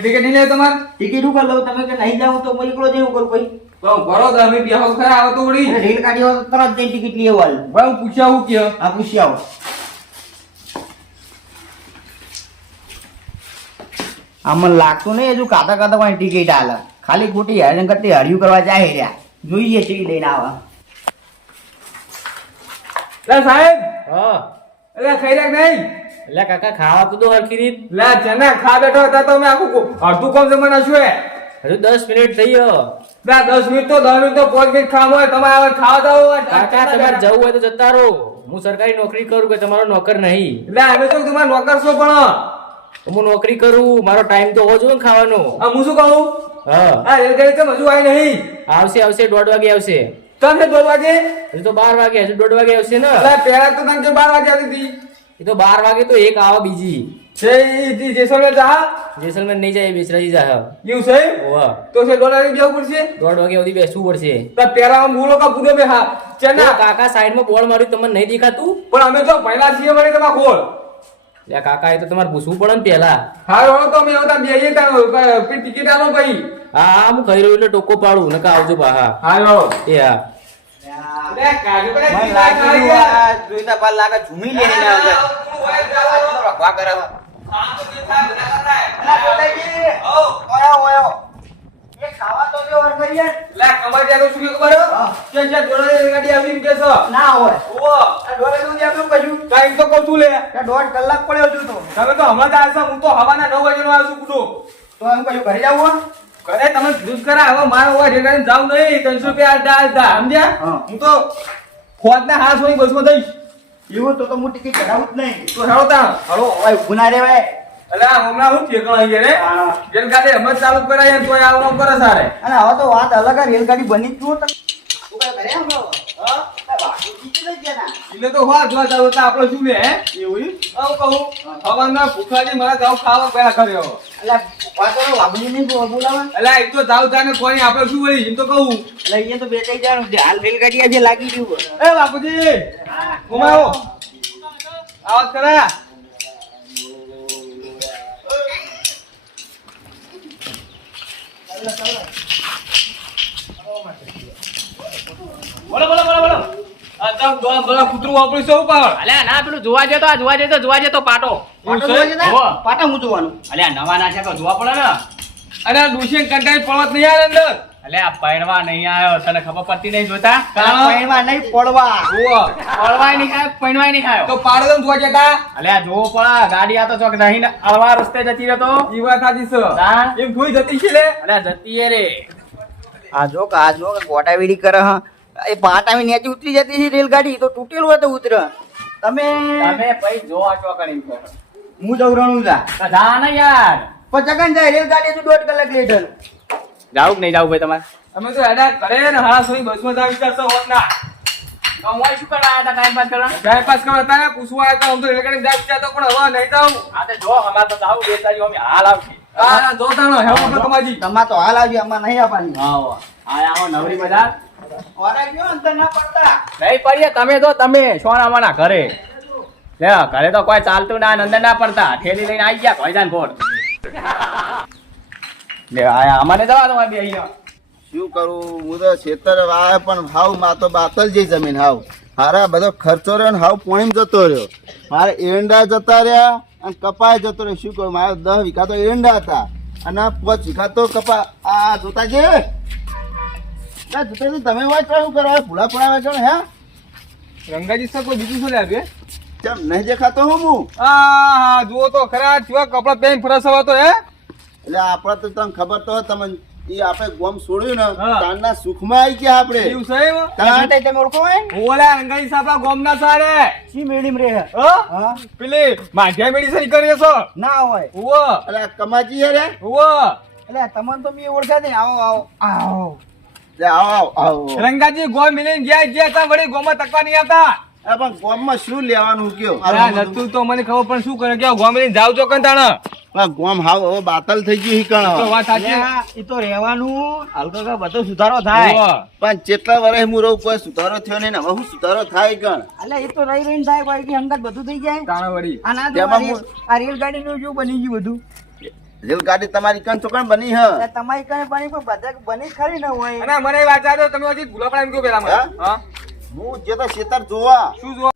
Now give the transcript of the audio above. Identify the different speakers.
Speaker 1: Ticket નહીં લે તમારે?
Speaker 2: ટિકિટ ઉપર લઉં? તમે કે નહીં જાવ તો હું એકલો જેવું કરું પછી
Speaker 1: તો ભરો તો અમે બેહો ખરા આવો તો વળી
Speaker 2: રેલ રેલગાડી હોય તરત જઈને ટિકિટ લઈ આવવાનું
Speaker 1: ભાઈ હું પૂછ્યા હું કે.
Speaker 2: આ પૂછી આવો. આમાં લાગતું નહીં હજુ કાતા કાતા કોઈ ટિકિટ આલે. ખાલી ખોટી હેરાન કરતી હર્યું કરવા જાય રહ્યા જોઈએ છે લઈને આવા.
Speaker 1: સાહેબ.
Speaker 3: હા.
Speaker 1: એટલે ખાઈ રાખ નહીં.
Speaker 3: એટલે કાકા ખાવા તો દો હરખી રીત.
Speaker 1: લે ચના ખા બેઠો હતા તો અમે આખું કો- અડધું કોમ જમાના શું હે
Speaker 3: હજુ દસ મિનિટ થઈ ગયો.
Speaker 1: લે દસ મિનિટ તો દસ મિનિટ તો પાંચ મિનિટ ખાવા હોય તમારે હવે ખાવા દાવ
Speaker 3: કાકા તમારે જવું હોય તો જતા રહો. હું સરકારી નોકરી કરું કે તમારો નોકર નહીં.
Speaker 1: એટલે અમે તો તમારે નોકર છો પણ.
Speaker 3: હું નોકરી કરું મારો ટાઈમ તો હોવો જોઈએ ને ખાવાનો.
Speaker 1: હું શું કહું?
Speaker 3: હા.
Speaker 1: આ રેલગાડી કેમ હજુ આવી નહીં?
Speaker 3: આવશે આવશે દોઢ વાગે આવશે.
Speaker 1: તમે દોઢ વાગે?
Speaker 3: હજુ તો બાર વાગે હજુ દોઢ વાગે આવશે ને?
Speaker 1: અલા પહેલા તો તને બાર વાગે આવતી હતી?
Speaker 3: એ તો બાર વાગે તો એક આવે બીજી.
Speaker 1: છે ઈ જેસલમેર જા.
Speaker 3: જેસલમેર નહીં જાય બેસરાજી જા
Speaker 1: એવું છે
Speaker 3: ઓવા
Speaker 1: તો છે દોઢ વાગે જવું પડશે?
Speaker 3: દોઢ વાગે સુધી બેસવું પડશે.
Speaker 1: તો પહેલા હું બોલો કા પૂરો બે હા ચના
Speaker 3: કાકા સાઈડમાં બોલ માર્યું તમને નહીં દેખાતું?
Speaker 1: પણ અમે તો પહેલા છીએ વળી તમારે ખોલ
Speaker 3: લે કાકા એ તો તમારે પૂછવું પડે ને પહેલા.
Speaker 1: હા તો અમે આવતા પછી ટિકિટ આલો ભાઈ
Speaker 3: હા હા હું ખાઈ રહ્યો એટલે ટોકો પાડું નકા આવજો બા હા.
Speaker 1: હાલો.
Speaker 3: એ હા.
Speaker 2: આવશે ના નું દોઢ કલાક પડ્યો છું
Speaker 1: તમે તો હમણાં જ હું તો હવાના નવ વાગે નો છું કુટુંબ
Speaker 2: તો એમ કશું ઘરે જવું
Speaker 1: ઘરે તમે દૂધ કરા હવે મારો હોય ઠેકાણે જાવ નહીં ત્રણસો રૂપિયા અડધા અડધા સમજ્યા?
Speaker 2: હું.
Speaker 1: તો ખોદના હાથ હોય બસમાં દઈશ
Speaker 2: એવું તો તો હું ટિકિટ કઢાવું જ નહીં.
Speaker 1: તો હેડો તા.
Speaker 2: હળો ભાઈ ઊભું ના રહેવાય
Speaker 1: એટલે આ હમણાં હું ઠેકાણ આવી રે. રેલગાડી હમણાં ચાલુ કરાય તો આવવાનું કરે સારે.
Speaker 2: અને હવે તો વાત અલગ આ રેલગાડી બની જ જુઓ તમે તું. કઈ ઘરે આમ રહો. હા? આ વાસુ ખીચી લઈ ગયા ના.
Speaker 1: એટલે તો હા જોવા જાવ તો આપણે શું લે હે?
Speaker 2: એવું
Speaker 1: કહું. હવાના ભૂખાજી મારા ગાવ ખાવા ગયા કરે બોલો બોલો બોલો બોલો. આ તમ દોડા દોડા કૂતરું વાપરી શું પાવર?
Speaker 3: અલ્યા ના પેલું જોવા જતો આ જોવા જતો જોવા જતો પાટો.
Speaker 2: પાટો
Speaker 1: છે?
Speaker 2: જોવા જતા?
Speaker 3: હોવે.
Speaker 2: પાટા હું જોવાનું.
Speaker 3: અલ્યા નવા ના છે તો જોવા પડે ને.
Speaker 1: અને આ ડુશીને કંટાળી નહીં આવે અંદર.
Speaker 3: અલ્યા પૈણવા નહીં આવ્યો તને ખબર પડતી નહીં જોતા?
Speaker 2: આ નહીં પડવા.
Speaker 1: ઓવા
Speaker 3: અળવાય નહીં ખાયો પૈણવાય નહીં ખાયો
Speaker 1: તો પાડો તો જોવા જતા.
Speaker 3: અલ્યા જોવો પડે ગાડી આ તો ચોક નહીં ને અળવા રસ્તે જતી રહેતો.
Speaker 1: ઈ વાત સાચી છે. એમ જતી છે લે.
Speaker 3: અલ્યા જતી રે.
Speaker 2: આ જો આ જો કે ગોટાવીડી કરે હા. એ પાટાવી નીચે ઉતરી જતી છે રેલગાડી તો તૂટેલું હોય તો ઉતર. તમે
Speaker 3: તમે ભાઈ જો ચો કરી
Speaker 2: હું જવરણું જા.
Speaker 3: જા ના યાર.
Speaker 2: પણ જગન જાય રેલગાડી તો દોઢ કલાક લેટ
Speaker 3: જાવ કે નહીં જાવ ભાઈ તમારે?
Speaker 1: અમે તો એડા કરે ને હા સોઈ બસમાં જાવ વિચારતો હોત ના.
Speaker 3: કમાઈ શું કરવા આવ્યા હતા ટાઈમ પાસ કરવા?
Speaker 1: ટાઈમ પાસ કરવા હતા પૂછવા હતા હું તો રેલગાડી જા વિચારતો પણ હવે નહીં જાઉં.
Speaker 3: આ તો જો અમારે તો જાવું બે તારી અમે હાલ આવશે.
Speaker 1: આ જો તાનો હેવો આપણે
Speaker 2: તમાર. તો હાલ આવજો આમાં નહીં
Speaker 3: આપવાની આયા નવરી બજાર. નહીં પડીએ, તમે તો તમે સોનામાના ઘરે. ઘરે તો કોઈ ચાલતું ના અંદર ના પડતા. ઠેલી લઈને આવી ગયા કોઈ જાન લે અમારે જવા દો
Speaker 4: શું કરું? હું તો ખેતર વાય, પણ હાવમાં બાતલ જઈ જમીન, હાવ. હારા બધો ખર્ચો રહ્યો ને હાવ પોણીમ જતો રહ્યો. મારે એરંડા જતા રહ્યા અને કપાય જતો રહ્યો. શું કરું? મારે દસ વીઘા તો એરંડા હતા. અને પાંચ વીઘા તો કપા આ જોતા છે? ના તમે વાત શું કરવા ભૂલા પડાવે છો ને હે?
Speaker 1: રંગાજી સર કોઈ બીજું શું લાગે
Speaker 4: કેમ નહીં દેખાતો હું હું?
Speaker 1: હા હા જુઓ તો ખરા કેવા કપડા પહેરીને ફરસ હવા તો હે?
Speaker 4: એટલે આપડે તો તમને ખબર તો હોય તમને એ આપણે ગોમ છોડ્યું ને
Speaker 1: હા.
Speaker 4: તારના સુખમાં આવી ગયા આપણે.
Speaker 1: એવું
Speaker 2: તમે ઓળખો હોય
Speaker 1: ઓલા રંગાજી સાહેબ ગોમના સારે.
Speaker 2: સી મેડીમ રે હે?
Speaker 1: હા. પેલી માઠિયા મેડિસિન કરીએ છો
Speaker 2: ના હોય.
Speaker 1: ઓવો
Speaker 4: એટલે કમાજી હે રે?
Speaker 1: ઓવો
Speaker 2: એટલે તમને તો મેં ઓળખ્યા નહીં. આવો આવો. આવો.
Speaker 4: આવો આવો,
Speaker 1: રંગાજી ગોમ મિલીને ગયા ગયા તા વળી ગોમાં તકવા નહીં આવતા.
Speaker 4: પણ ગોમમાં શું લેવાનું કયો?
Speaker 1: અરે નતું તો મને ખબર પણ શું કરે? કે ગોમ મિલીને જાવ છો કંતાણ
Speaker 4: આ ગોમ હાવ હવે બાતલ થઈ ગયું
Speaker 1: તો વાત સાચી.
Speaker 2: ઈ તો રહેવાનું હલકો કે બધો સુધારો થાય.
Speaker 4: પણ જેટલા વર્ષ હું રહું કોઈ સુધારો થયો નહીં ને હવે હું સુધારો થાય કણ?
Speaker 2: એટલે એ તો રહી રહીને થાય કોઈ કે અંગત બધું થઈ જાય.
Speaker 1: તાણા વળી.
Speaker 2: આ ના
Speaker 4: નું
Speaker 2: આ રેલ- આ રેલગાડીનું બની ગયું બધું?
Speaker 4: રેલગાડી તમારી કન ચોકણ બની હ?
Speaker 2: તમારી કઈ બની પણ બધા બની ખરી ને હોય.
Speaker 1: અને મને વાત જાજો તમે હજી ભૂલા પડે એમ કયો પેલા મને
Speaker 4: હા?
Speaker 1: હા?
Speaker 4: હું જે તો ખેતર જોવા.
Speaker 1: શું જોવા?